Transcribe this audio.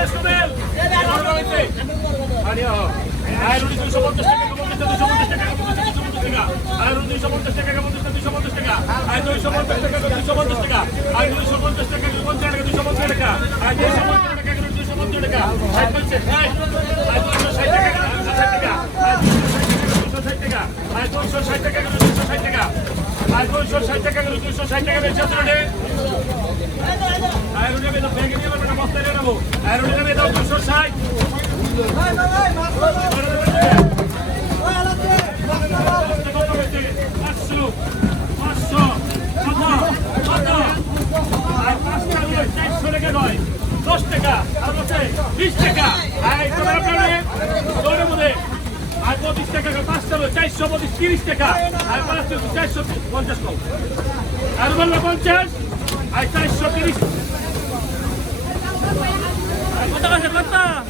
চারশো চল্লিশ রুবেল আয়রুনি দুশো পঞ্চাশ টাকা দুশো পঞ্চাশ টাকা দুশো পঞ্চাশ টাকা আয়রুনি দুশো পঞ্চাশ টাকা দুশো পঞ্চাশ টাকা আয় দুশো পঞ্চাশ টাকা দুশো পঞ্চাশ টাকা আয় দুশো পঞ্চাশ টাকা দুশো পঞ্চাশ টাকা আয় দুশো পঞ্চাশ টাকা দুশো পঞ্চাশ টাকা আয় পঞ্চাশ আয় দুশো ষাট টাকা ষাট টাকা আয় দুশো ষাট টাকা দুশো ষাট টাকা আয় দুশো ষাট টাকা দুশো ষাট টাকা বেশি দুশো ষাট পাঁচশো পাঁচশো চারশো টাকা নয় দশ টাকা আর হচ্ছে বিশ টাকা আর একটা আপনার বোধে আর পঁচিশ টাকা পাঁচটা চারশো পঁচিশ তিরিশ টাকা আর পাঁচটা চারশো পঞ্চাশ আর বলল পঞ্চাশ আর চারশো তিরিশ 怎么送